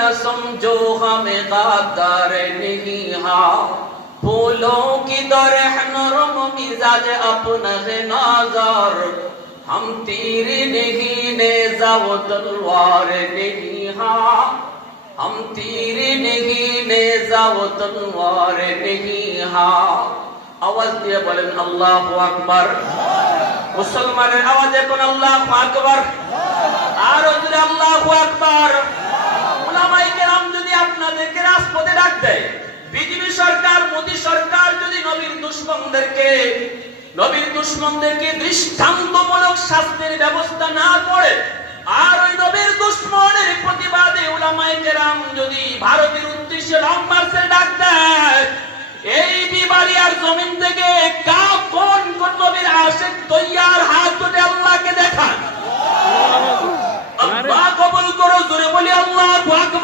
न समझो हमें गद्दार नहीं हाँ फूलों की तरह नरम मिजाज अपना है नाज़ार हम तीर नहीं नेज़ा वो तलवार नहीं हाँ हम तीर नहीं नेज़ा वो तलवार नहीं हाँ आवाज दिए बोलें अल्लाहु अकबर मुसलमाনের আওয়াজে কোন আল্লাহু আকবার আর জোরে আল্লাহু আকবার উলামায়ে কেরাম যদি আপনাদেরকে রাজপথে ডাক দেয় বিজেপি সরকার মোদি সরকার যদি নবীর দুশমনদেরকে দৃষ্টান্তমূলক শাস্তির ব্যবস্থা না করে আর ওই নবীর দুশমনের প্রতিবাদে উলামায়ে কেরাম যদি ভারতের উদ্দেশ্যে লং মার্চের ডাক দেয় এই বিবারিয়ার জমিন থেকে কোন নবীর আশিক তৈয়ার হাত তুলে আল্লাহকে দেখান আল্লাহ কবুল করো জোরে বলি আল্লাহু আকবার